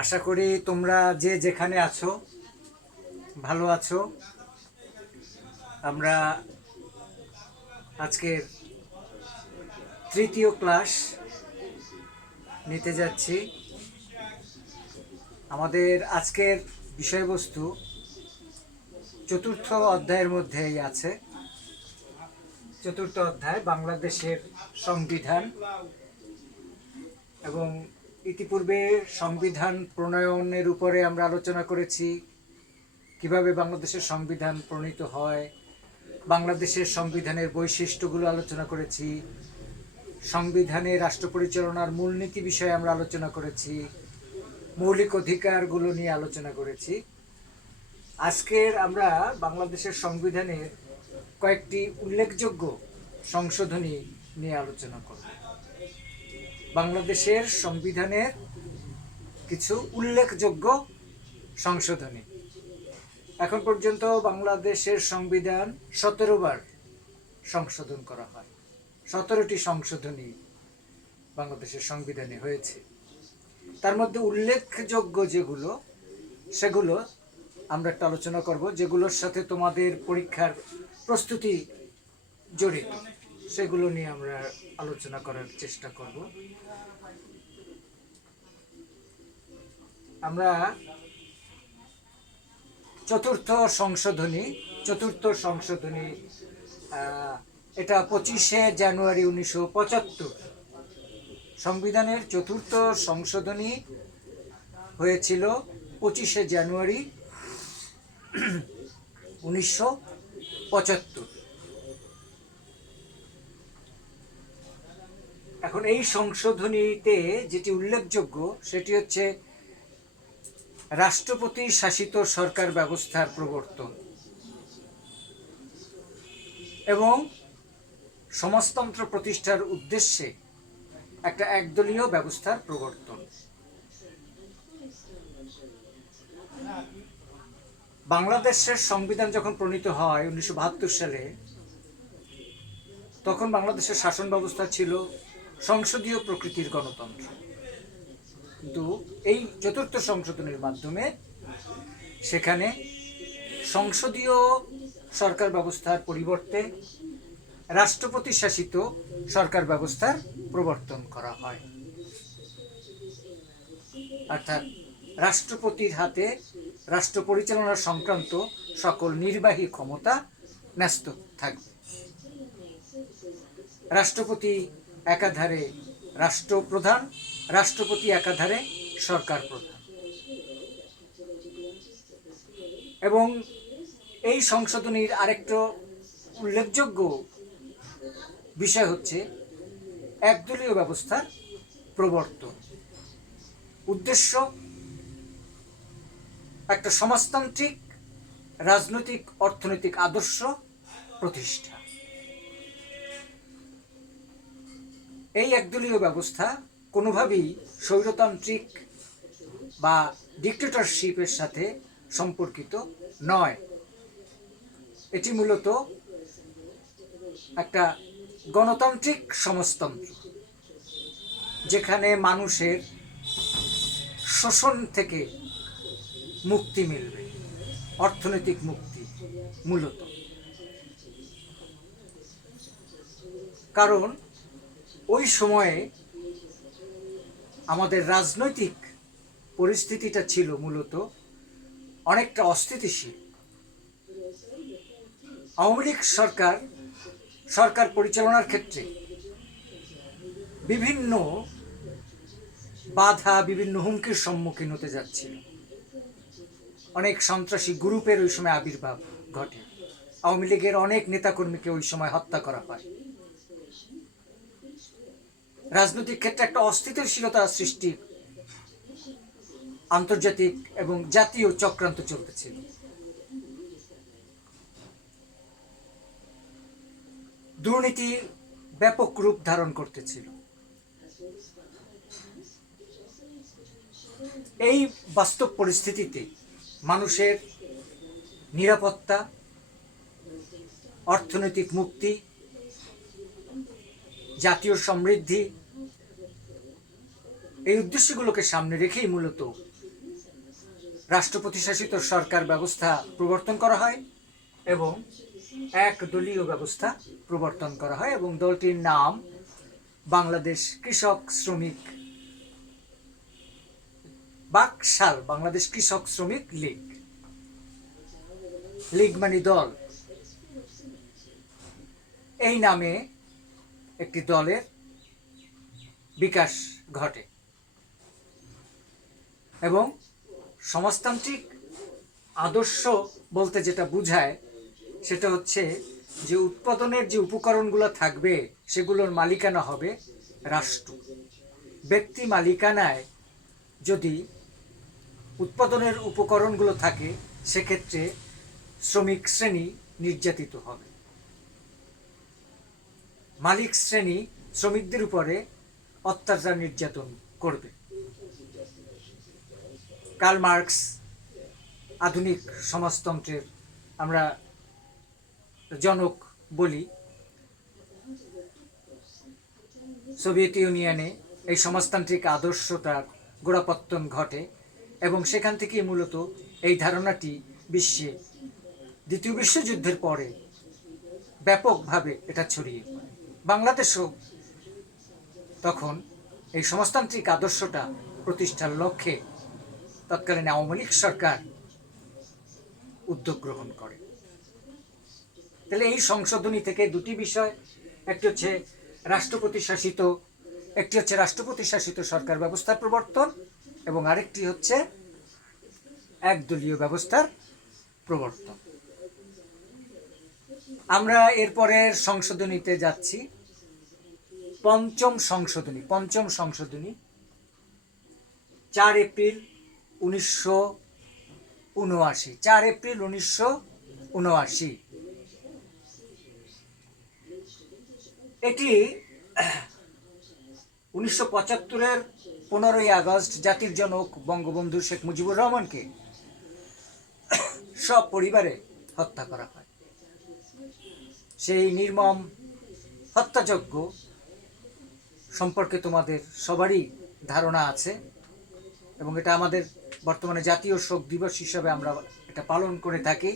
আশা করি তোমরা যে যেখানে আছো ভালো আছো। আমরা আজকের তৃতীয় ক্লাস নিতে যাচ্ছি। আমাদের আজকের বিষয়বস্তু চতুর্থ অধ্যায়ের মধ্যেই আছে। চতুর্থ অধ্যায় বাংলাদেশের সংবিধান, এবং ইতিপূর্বে সংবিধান প্রণয়নের উপরে আমরা আলোচনা করেছি। কিভাবে বাংলাদেশের সংবিধান প্রণীত হয়, বাংলাদেশের সংবিধানের বৈশিষ্ট্যগুলো আলোচনা করেছি। সংবিধানে রাষ্ট্র পরিচালনার মূলনীতি বিষয়ে আমরা আলোচনা করেছি। মৌলিক অধিকারগুলো নিয়ে আলোচনা করেছি। আজকের আমরা বাংলাদেশের সংবিধানের কয়েকটি উল্লেখযোগ্য সংশোধনী নিয়ে আলোচনা করব। বাংলাদেশের সংবিধানের কিছু উল্লেখযোগ্য সংশোধনী। এখন পর্যন্ত বাংলাদেশের সংবিধান 17 বার সংশোধন করা হয়। 17টি সংশোধনী বাংলাদেশের সংবিধানে হয়েছে। তার মধ্যে উল্লেখযোগ্য যেগুলো, সেগুলো আমরা একটা আলোচনা করব। যেগুলোর সাথে তোমাদের পরীক্ষার প্রস্তুতি জড়িত, সেগুলো নিয়ে আমরা আলোচনা করার চেষ্টা করব। আমরা চতুর্থ সংশোধনী এটা 25শে জানুয়ারি 1975। সংবিধানের চতুর্থ সংশোধনী হয়েছিল 25শে জানুয়ারি 1975। এখন এই সংশোধনীতে যেটি উল্লেখযোগ্য সেটি হচ্ছে রাষ্ট্রপতি শাসিত সরকার ব্যবস্থার প্রবর্তন এবং সমাজতন্ত্র প্রতিষ্ঠার উদ্দেশ্যে একটা একদলীয় ব্যবস্থার প্রবর্তন। বাংলাদেশের সংবিধান যখন প্রণীত হয় 1972 সালে, তখন বাংলাদেশের শাসন ব্যবস্থা ছিল সংসদীয় প্রকৃতির গণতন্ত্র। কিন্তু এই চতুর্থ সংশোধনের মাধ্যমে সেখানে সংসদীয় সরকার ব্যবস্থার পরিবর্তে রাষ্ট্রপতি শাসিত সরকার ব্যবস্থার প্রবর্তন করা হয়। অর্থাৎ রাষ্ট্রপতির হাতে রাষ্ট্র পরিচালনা সংক্রান্ত সকল নির্বাহী ক্ষমতা ন্যস্ত থাকবে। রাষ্ট্রপতি একাধারে রাষ্ট্রপ্রধান, রাষ্ট্রপতি একাধারে সরকার প্রধান। এবং এই সংশোধনীর আরেকটা উল্লেখযোগ্য বিষয় হচ্ছে একদলীয় ব্যবস্থার প্রবর্তন। উদ্দেশ্য একটা সমাজতান্ত্রিক রাজনৈতিক অর্থনৈতিক আদর্শ প্রতিষ্ঠা। এই একদলীয় ব্যবস্থা কোনোভাবেই স্বৈরতান্ত্রিক বা ডিক্টেটরশিপের সাথে সম্পর্কিত নয়। এটি মূলত একটা গণতান্ত্রিক সমাজতন্ত্র, যেখানে মানুষের শোষণ থেকে মুক্তি মিলবে, অর্থনৈতিক মুক্তি মূলত। কারণ ওই সময়ে আমাদের রাজনৈতিক পরিস্থিতিটা ছিল মূলত অনেকটা অস্থিতিশীল। আওয়ামী লীগ সরকার পরিচালনার ক্ষেত্রে বিভিন্ন বাধা, বিভিন্ন হুমকির সম্মুখীন হতে যাচ্ছিল। অনেক সন্ত্রাসী গ্রুপের ওই সময় আবির্ভাব ঘটে। আওয়ামী লীগের অনেক নেতাকর্মীকে ওই সময় হত্যা করা হয়। রাজনৈতিক ক্ষেত্রে একটা অস্থিতিশীলতা সৃষ্টি, আন্তর্জাতিক এবং জাতীয় চক্রান্ত চলতেছিল। দুর্নীতি ব্যাপক রূপ ধারণ করতেছিল। এই বাস্তব পরিস্থিতিতে মানুষের নিরাপত্তা, অর্থনৈতিক মুক্তি, জাতীয় সমৃদ্ধি, এই উদ্দেশ্যগুলোকে সামনে রেখেই মূলত রাষ্ট্রপতি শাসিত সরকার ব্যবস্থা প্রবর্তন করা হয় এবং একদলীয় ব্যবস্থা প্রবর্তন করা হয় এবং দলটির নাম বাংলাদেশ কৃষক শ্রমিক বাকশাল, বাংলাদেশ কৃষক শ্রমিক লীগ। লীগ মানে দল। এই নামে একটি দলের বিকাশ ঘটে এবং সমাজতান্ত্রিক আদর্শ বলতে যেটা বোঝায় সেটা হচ্ছে যে উৎপাদনের যে উপকরণগুলো থাকবে সেগুলোর মালিকানা হবে রাষ্ট্র। ব্যক্তি মালিকানায় যদি উৎপাদনের উপকরণগুলো থাকে সেক্ষেত্রে শ্রমিক শ্রেণী নির্যাতিত হবে। মালিক শ্রেণী শ্রমিকদের উপরে অত্যাচার নির্যাতন করবে। কার্ল মার্কস আধুনিক সমাজতন্ত্রের আমরা জনক বলি। সোভিয়েত ইউনিয়নে এই সমাজতান্ত্রিক আদর্শটার গোড়াপত্তন ঘটে এবং সেখান থেকে মূলত এই ধারণাটি বিশ্বে দ্বিতীয় বিশ্বযুদ্ধের পরে ব্যাপকভাবে এটা ছড়িয়ে পড়ে। বাংলাদেশও তখন এই সমাজতান্ত্রিক আদর্শটা প্রতিষ্ঠার লক্ষ্যে তৎকালীন আওয়ামী লীগ সরকার উদ্যোগ গ্রহণ করে। তাহলে এই সংশোধনী থেকে দুটি বিষয়, একটি হচ্ছে রাষ্ট্রপতি শাসিত সরকার ব্যবস্থার প্রবর্তন এবং আরেকটি হচ্ছে একদলীয় ব্যবস্থার প্রবর্তন। আমরা এরপরের সংশোধনীতে যাচ্ছি। পঞ্চম সংশোধনী 4 এপ্রিল 1979। এটি 1975-এর 15ই আগস্ট জাতির জনক বঙ্গবন্ধু শেখ মুজিবুর রহমানকে সপরিবারে হত্যা করা হয়। সেই নির্মম হত্যাযজ্ঞ সম্পর্কে তোমাদের সবারই ধারণা আছে এবং এটা আমাদের বর্তমানে জাতীয় শোক দিবস হিসাবে আমরা এটা পালন করে থাকি।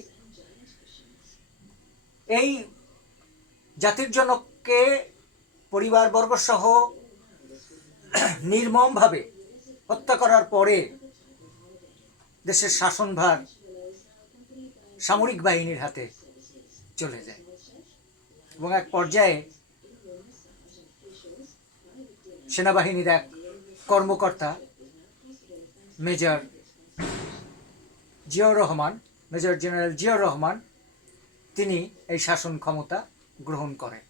এই জাতির জনককে পরিবারবর্গ সহ নির্মমভাবে হত্যা করার পরে দেশের শাসনভার সামরিক বাহিনীর হাতে চলে যায় এবং এক পর্যায়ে সেনাবাহিনীর এক কর্মকর্তা মেজর জেনারেল জিয়াউর রহমান তিনি এই শাসন ক্ষমতা গ্রহণ করেন।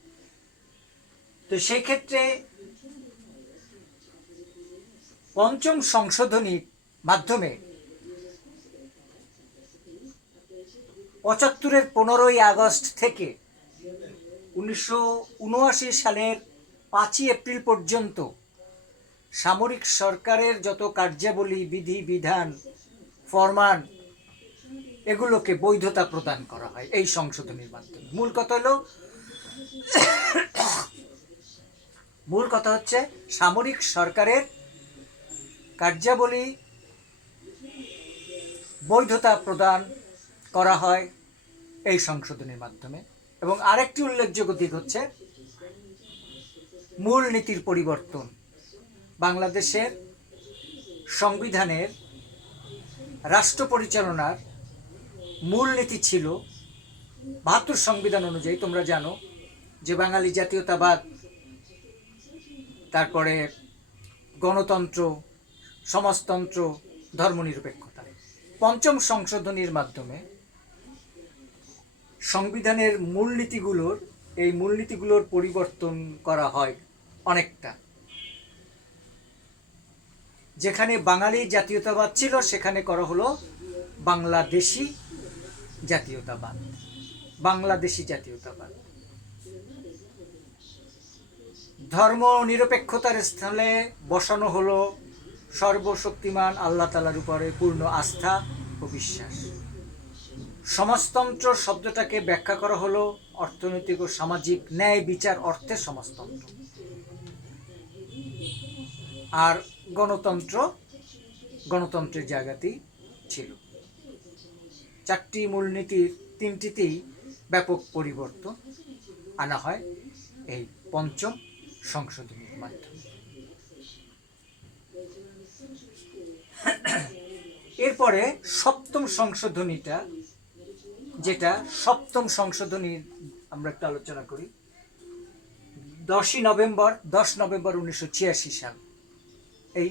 তো সেই ক্ষেত্রে পঞ্চম সংশোধনীর মাধ্যমে 75-এর 15ই আগস্ট থেকে 1979 সালের 5ই এপ্রিল পর্যন্ত সামরিক সরকারের যত কার্যাবলী, বিধি বিধান, ফরমান এগুলোকে বৈধতা প্রদান করা হয় এই সংশোধনীর মাধ্যমে। মূল কথা হচ্ছে সামরিক সরকারের কার্যাবলী বৈধতা প্রদান করা হয় এই সংশোধনীর মাধ্যমে। এবং আরেকটি উল্লেখযোগ্য দিক হচ্ছে মূলনীতির পরিবর্তন। বাংলাদেশের সংবিধানের রাষ্ট্র পরিচালনার মূলনীতি ছিল ৭২ সংবিধান অনুযায়ী, তোমরা জানো যে বাঙালি জাতীয়তাবাদ, তারপরে গণতন্ত্র, সমাজতন্ত্র, ধর্মনিরপেক্ষতা। পঞ্চম সংশোধনীর মাধ্যমে সংবিধানের মূলনীতিগুলোর পরিবর্তন করা হয় অনেকটা। যেখানে বাঙালি জাতীয়তাবাদ ছিল সেখানে করা হলো বাংলাদেশি জাতীয়তাবাদ। ধর্ম নিরপেক্ষতার স্থলে বসানো হলো সর্বশক্তিমান আল্লাহ তাআলার উপরে পূর্ণ আস্থা ও বিশ্বাস। সমাজতন্ত্র শব্দটাকে ব্যাখ্যা করা হলো অর্থনৈতিক ও সামাজিক ন্যায় বিচার অর্থে সমাজতন্ত্র। আর গণতন্ত্রের জায়গাতেই ছিল। চারটি মূলনীতির তিনটিতেই ব্যাপক পরিবর্তন আনা হয় এই পঞ্চম সংশোধনীর মাধ্যমে। এরপরে সপ্তম সংশোধনীটা, যেটা সপ্তম সংশোধনীর আমরা একটু আলোচনা করি। 10 নভেম্বর 1986 সাল এই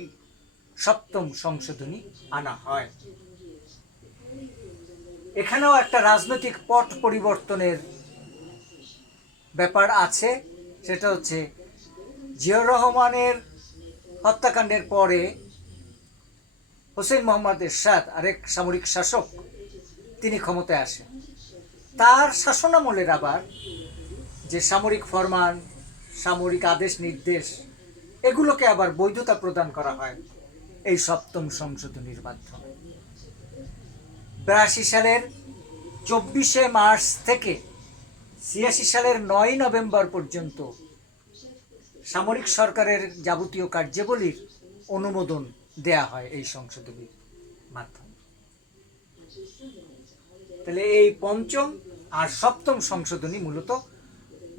সপ্তম সংশোধনী আনা হয়। এখানেও একটা রাজনৈতিক পট পরিবর্তনের ব্যাপার আছে। সেটা হচ্ছে জিয়াউর রহমানের হত্যাকাণ্ডের পরে হোসেন মোহাম্মদ এরশাদ, আরেক সামরিক শাসক, তিনি ক্ষমতায় আসেন। তার শাসনামলের আবার যে সামরিক ফরমান, সামরিক আদেশ নির্দেশ, এগুলোকে আবার বৈধতা প্রদান করা হয় এই সপ্তম সংশোধনীর মাধ্যমে। 82 সালের 24 মার্চ থেকে 86 সালের 9 নভেম্বর পর্যন্ত সামরিক সরকারের যাবতীয় কার্যাবলীর অনুমোদন দেয়া হয় এই সংশোধনীর মাধ্যমে। তাহলে এই পঞ্চম আর সপ্তম সংশোধনী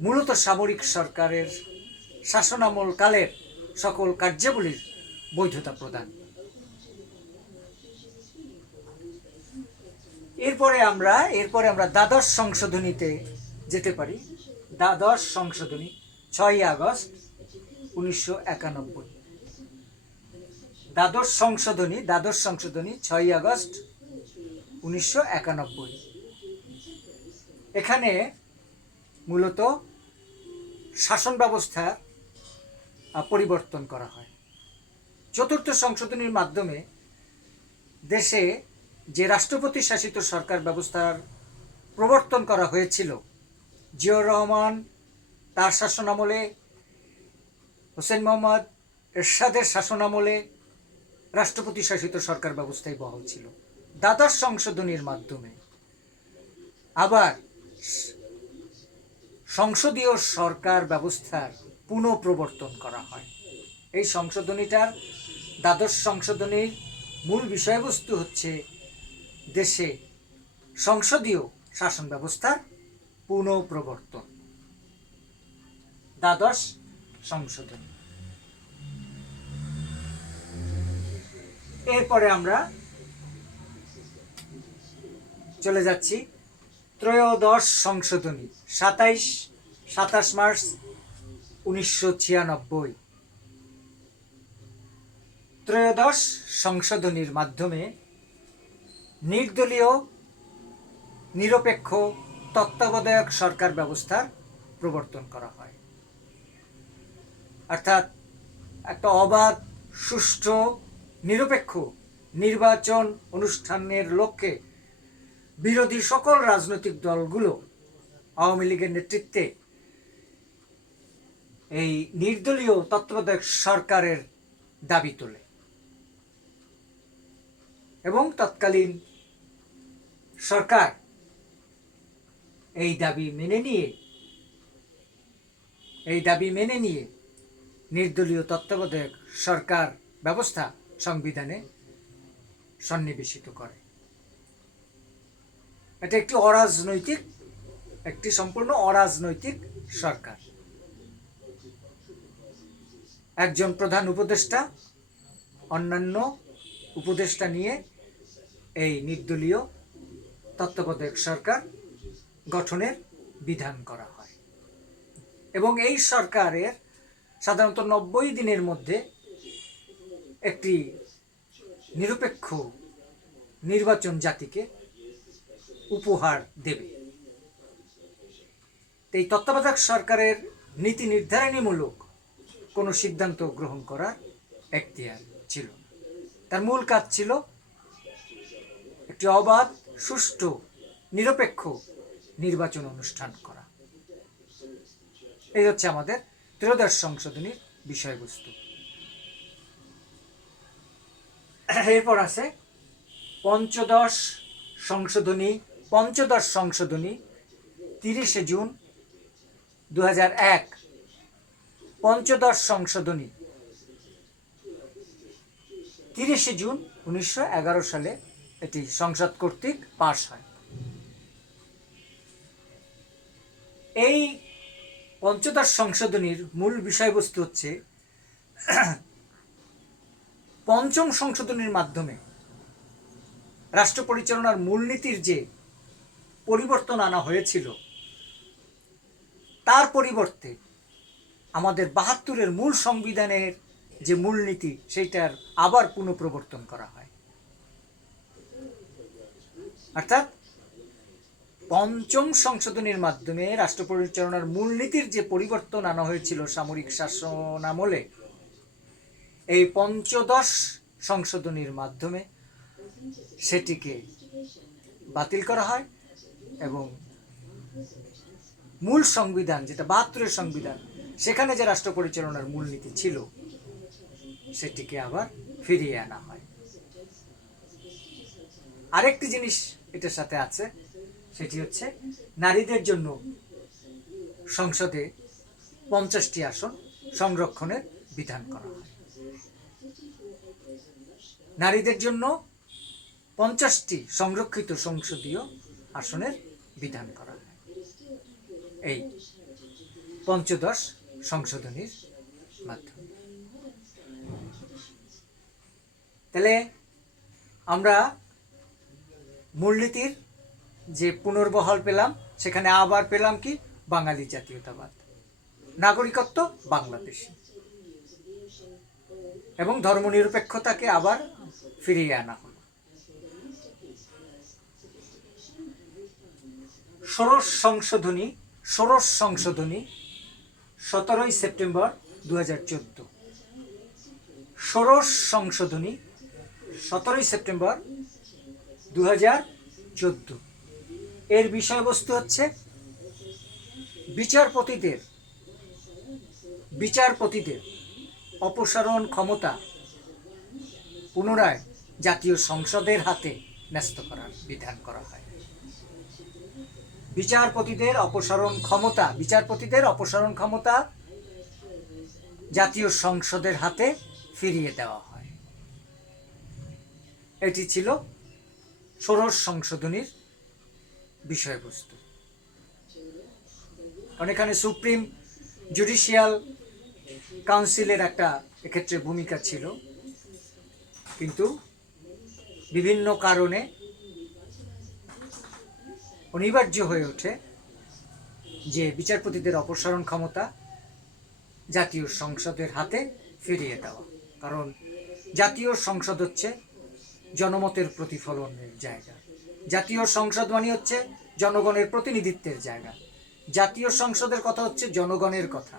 মূলত সামরিক সরকারের শাসনামল কালের সকল কার্যাবলীর বৈধতা প্রদান। এরপরে আমরা দ্বাদশ সংশোধনীতে যেতে পারি। দ্বাদশ সংশোধনী 6 আগস্ট 1991। দ্বাদশ সংশোধনী 6 আগস্ট 1991। এখানে মূলত শাসন ব্যবস্থা পরিবর্তন করা হয়। চতুর্থ সংশোধনীর মাধ্যমে দেশে যে রাষ্ট্রপতি শাসিত সরকার ব্যবস্থার প্রবর্তন করা হয়েছিল, জিয়াউর রহমান তার শাসনামলে, হোসেন মোহাম্মদ এরশাদের শাসনামলে রাষ্ট্রপতি শাসিত সরকার ব্যবস্থাই বহাল ছিল। দ্বাদশ সংশোধনীর মাধ্যমে আবার সংসদীয় সরকার ব্যবস্থার পুনঃপ্রবর্তন করা হয়। এই সংশোধনীটার, দ্বাদশ সংশোধনীর মূল বিষয়বস্তু হচ্ছে দেশে সংসদীয় শাসন ব্যবস্থার পুনঃপ্রবর্তন। দ্বাদশ সংশোধনী। এরপরে আমরা চলে যাচ্ছি ত্রয়োদশ সংশোধনী 27 মার্চ 1996। ত্রয়োদশ সংশোধনীর মাধ্যমে নির্দলীয় নিরপেক্ষ তত্ত্বাবধায়ক সরকার ব্যবস্থার প্রবর্তন করা হয়। অর্থাৎ একটা অবাধ, সুষ্ঠু, নিরপেক্ষ নির্বাচন অনুষ্ঠানের লক্ষ্যে বিরোধী সকল রাজনৈতিক দলগুলো আওয়ামী লীগের নেতৃত্বে এই নির্দলীয় তত্ত্বাবধায়ক সরকারের দাবি তোলে এবং তৎকালীন সরকার এই দাবি মেনে নিয়ে নির্দলীয় তত্ত্বাবধায়ক সরকার ব্যবস্থা সংবিধানে সন্নিবেশিত করে। এটা একটি সম্পূর্ণ অরাজনৈতিক সরকার। একজন প্রধান উপদেষ্টা, অন্যান্য উপদেষ্টা নিয়ে এই নির্দলীয় তত্ত্বাবধায়ক সরকার গঠনের বিধান করা হয় এবং এই সরকারের সাধারণত 90 দিনের মধ্যে একটি নিরপেক্ষ নির্বাচন জাতিকে উপহার দেবে। এই তত্ত্বাবধায়ক সরকারের নীতি নির্ধারণীমূলক কোনো সিদ্ধান্ত গ্রহণ করার এখতিয়ার ছিল না। তার মূল কাজ ছিল একটি অবাধ, সুষ্ঠু, নিরপেক্ষ নির্বাচন অনুষ্ঠান করা। এই হচ্ছে আমাদের ত্রয়োদশ সংশোধনীর বিষয়বস্তু। এরপর আছে পঞ্চদশ সংশোধনী 30 জুন 2001। পঞ্চদশ সংশোধনী 30 জুন 1911 সালে এটি সংসদ কর্তৃক পাশ হয়। এই পঞ্চদশ সংশোধনীর মূল বিষয়বস্তু হচ্ছে পঞ্চম সংশোধনীর মাধ্যমে রাষ্ট্র পরিচালনার মূলনীতির যে পরিবর্তন আনা হয়েছিল তার পরিবর্তে আমাদের ৭২-এর মূল সংবিধানের যে মূলনীতি সেইটার আবার পুনঃপ্রবর্তন করা হয়। অর্থাৎ পঞ্চম সংশোধনীর মাধ্যমে রাষ্ট্র পরিচালনার মূলনীতির যে পরিবর্তন আনা হয়েছিল সামরিক শাসন আমলে, এই পঞ্চদশ সংশোধনীর মাধ্যমে সেটিকে বাতিল করা হয় এবং মূল সংবিধান যেটা ৭২-এর সংবিধান, সেখানে যে রাষ্ট্র পরিচালনার মূলনীতি ছিল সেটিকে আবার ফিরিয়ে আনা হয়। আরেকটি জিনিস এটার সাথে আছে, সেটি হচ্ছে নারীদের জন্য সংসদে 50টি আসন সংরক্ষণের বিধান করা হয়। নারীদের জন্য 50টি সংরক্ষিত সংসদীয় আসনের বিধান করা হয় এই পঞ্চদশ সংশোধনীর মাধ্যমে। তাহলে আমরা মূলনীতির যে পুনর্বহাল পেলাম, সেখানে আবার পেলাম কি বাঙালি জাতীয়তাবাদ, নাগরিকত্ব বাংলাদেশী এবং ধর্মনিরপেক্ষতাকে আবার ফিরিয়ে আনা হলো। ষোড়শ সংশোধনী 17ই সেপ্টেম্বর 2014। ষোড়শ সংশোধনী 17ই সেপ্টেম্বর 2014। এর বিষয়বস্তু হচ্ছে বিচারপতিদের অপসারণ ক্ষমতা পুনরায় জাতীয় সংসদের হাতে ন্যস্ত করার বিধান করা হয়। বিচারপতিদের অপসারণ ক্ষমতা জাতীয় সংসদের হাতে ফিরিয়ে দেওয়া হয়। এটি ছিল ষোড়শ সংশোধনীর বিষয়বস্তু। কারণ এখানে সুপ্রিম জুডিশিয়াল কাউন্সিলের একটা এক্ষেত্রে ভূমিকা ছিল, কিন্তু বিভিন্ন কারণে অনিবার্য হয়ে ওঠে যে বিচারপতিদের অপসারণ ক্ষমতা জাতীয় সংসদের হাতে ফিরিয়ে দেওয়া। কারণ জাতীয় সংসদ হচ্ছে জনমতের প্রতিফলনের জায়গা। জাতীয় সংসদ মানে হচ্ছে জনগণের প্রতিনিধিত্বের জায়গা। জাতীয় সংসদের কথা হচ্ছে জনগণের কথা,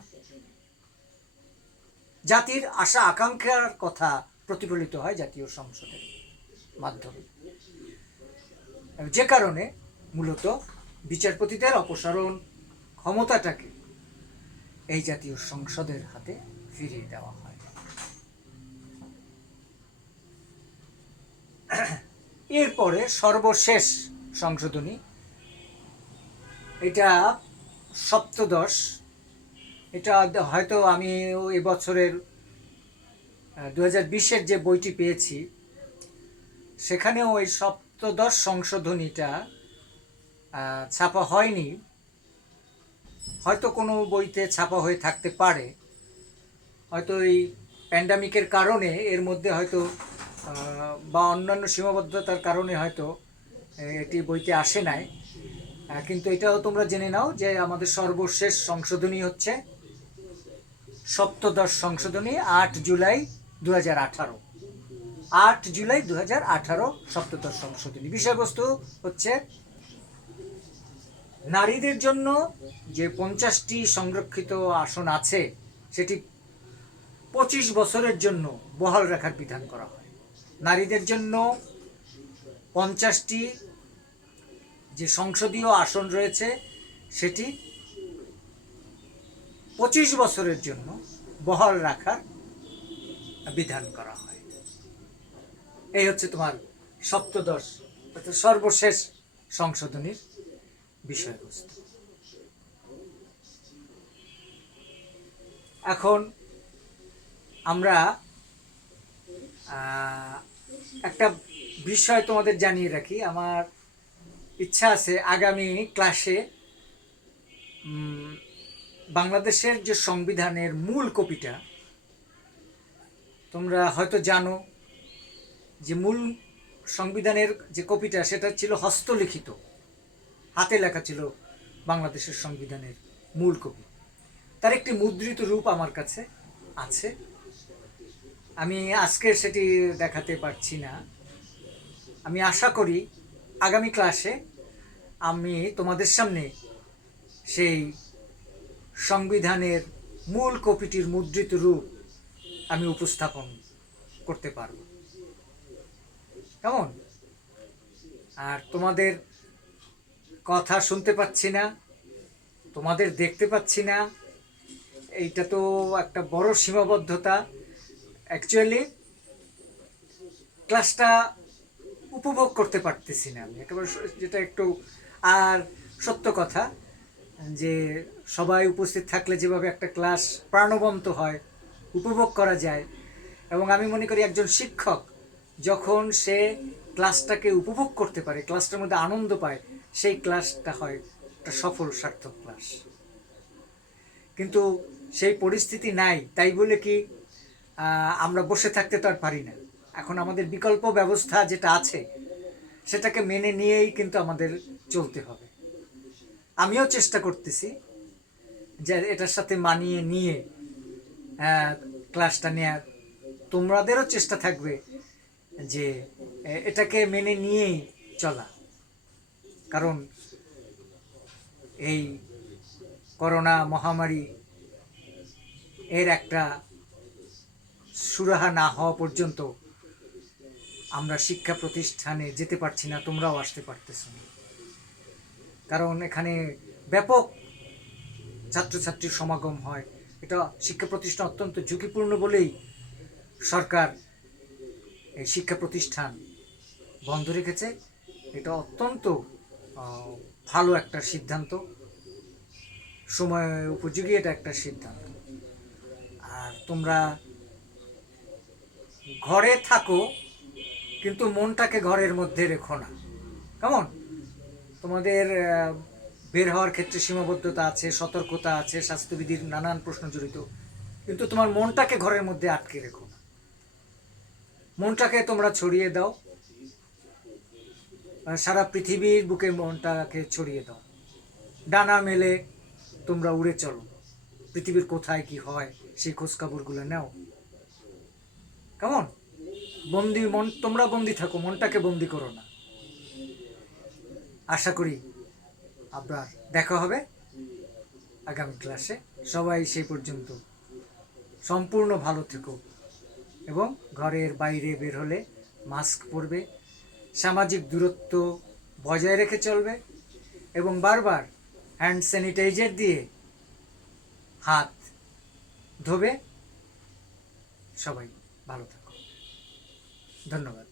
জাতির আশা আকাঙ্ক্ষার কথা প্রতিফলিত হয় জাতীয় সংসদের মাধ্যমে। যে কারণে মূলত বিচারপতিদের অপসারণ ক্ষমতাটাকে এই জাতীয় সংসদের হাতে ফিরিয়ে দেওয়া হয়। এরপরে সর্বশেষ সংশোধনী, এটা সপ্তদশ। এটা হয়তো আমি এবছরের 2020-এর যে বইটি পেয়েছি সেখানেও ওই সপ্তদশ সংশোধনীটা ছাপা হয়নি। হয়তো কোনো বইতে ছাপা হয়ে থাকতে পারে, হয়তো এই প্যান্ডামিকের কারণে এর মধ্যে হয়তো বা অন্যান্য সীমাবদ্ধতার কারণে হয়তো এটি বইতে আসে নাই। কিন্তু এটাও তোমরা জেনে নাও যে আমাদের সর্বশেষ সংশোধনী হচ্ছে সপ্তদশ সংশোধনী, 8 জুলাই 2018। 8 জুলাই 2018 সপ্তদশ সংশোধনী। বিষয়বস্তু হচ্ছে নারীদের জন্য যে 50টি সংরক্ষিত আসন আছে সেটি 25 বছরের জন্য বহাল রাখার বিধান করা হয়। নারীদের জন্য 50টি যে সংসদীয় আসন রয়েছে সেটি 25 বছরের জন্য বহাল রাখার বিধান করা হয়। এই হচ্ছে তোমার সপ্তদশ অর্থাৎ সর্বশেষ সংশোধনীর বিষয়বস্তু। এখন আমরা একটা বিষয় তোমাদের জানিয়ে রাখি, আমার ইচ্ছা আছে আগামী ক্লাসে বাংলাদেশের যে সংবিধানের মূল কপিটা, তোমরা হয়তো জানো যে মূল সংবিধানের যে কপিটা সেটা ছিল হস্তলিখিত, হাতে লেখা ছিল বাংলাদেশের সংবিধানের মূল কপি। তার একটি মুদ্রিত রূপ আমার কাছে আছে, আমি আজকে সেটি দেখাতে পারছি না। আমি আশা করি আগামী ক্লাসে আমি তোমাদের সামনে সেই সংবিধানের মূল কপিটির মুদ্রিত রূপ আমি উপস্থাপন করতে পারব। কেমন? আর তোমাদের কথা শুনতে পাচ্ছি না, তোমাদের দেখতে পাচ্ছি না, এইটা তো একটা বড় সীমাবদ্ধতা। অ্যাকচুয়ালি ক্লাসটা উপভোগ করতে পারতেছি না আমি একেবারে, যেটা একটু আর সত্য কথা যে সবাই উপস্থিত থাকলে যেভাবে একটা ক্লাস প্রাণবন্ত হয়, উপভোগ করা যায়, এবং আমি মনে করি একজন শিক্ষক যখন সে ক্লাসটাকে উপভোগ করতে পারে, ক্লাসটার মধ্যে আনন্দ পায়, সেই ক্লাসটা হয় একটা সফল সার্থক ক্লাস। কিন্তু সেই পরিস্থিতি নাই, তাই বলে কি আমরা বসে থাকতে তো আর পারি না। এখন আমাদের বিকল্প ব্যবস্থা যেটা আছে সেটাকে মেনে নিয়েই কিন্তু আমাদের চলতে হবে। আমিও চেষ্টা করতেছি যে এটার সাথে মানিয়ে নিয়ে ক্লাসটা নেওয়ার, তোমাদেরও চেষ্টা থাকবে যে এটাকে মেনে নিয়েই চলা। কারণ এই করোনা মহামারী এর একটা সুরাহা না হওয়া পর্যন্ত আমরা শিক্ষা প্রতিষ্ঠানে যেতে পারছি না, তোমরাও আসতে পারতেছো না। কারণ এখানে ব্যাপক ছাত্রছাত্রীর সমাগম হয়, এটা শিক্ষা প্রতিষ্ঠান অত্যন্ত ঝুঁকিপূর্ণ বলেই সরকার এই শিক্ষা প্রতিষ্ঠান বন্ধ রেখেছে। এটা অত্যন্ত ভালো একটা সিদ্ধান্ত, সময় উপযোগী এটা একটা সিদ্ধান্ত। আর তোমরা ঘরে থাকো কিন্তু মনটাকে ঘরের মধ্যে রেখো না, কেমন? তোমাদের বের হওয়ার ক্ষেত্রে সীমাবদ্ধতা আছে, সতর্কতা আছে, স্বাস্থ্যবিধির নানান প্রশ্ন জড়িত, কিন্তু তোমার মনটাকে ঘরের মধ্যে আটকে রেখো না, মনটাকে তোমরা ছড়িয়ে দাও, সারা পৃথিবীর বুকে মনটাকে ছড়িয়ে দাও, ডানা মেলে তোমরা উড়ে চলো, পৃথিবীর কোথায় কি হয় সেই খোঁজখবরগুলো নাও, কেমন? বন্দি মন, তোমরা বন্দি থাকো, মনটাকে বন্দি করো না। আশা করি আবার দেখা হবে আগামী ক্লাসে। সবাই সেই পর্যন্ত সম্পূর্ণ ভালো থেকো, এবং ঘরের বাইরে বের হলে মাস্ক পরবে, সামাজিক দূরত্ব বজায় রেখে চলবে, এবং বারবার হ্যান্ড স্যানিটাইজার দিয়ে হাত ধোবে। সবাই ভালো থাকো, ধন্যবাদ।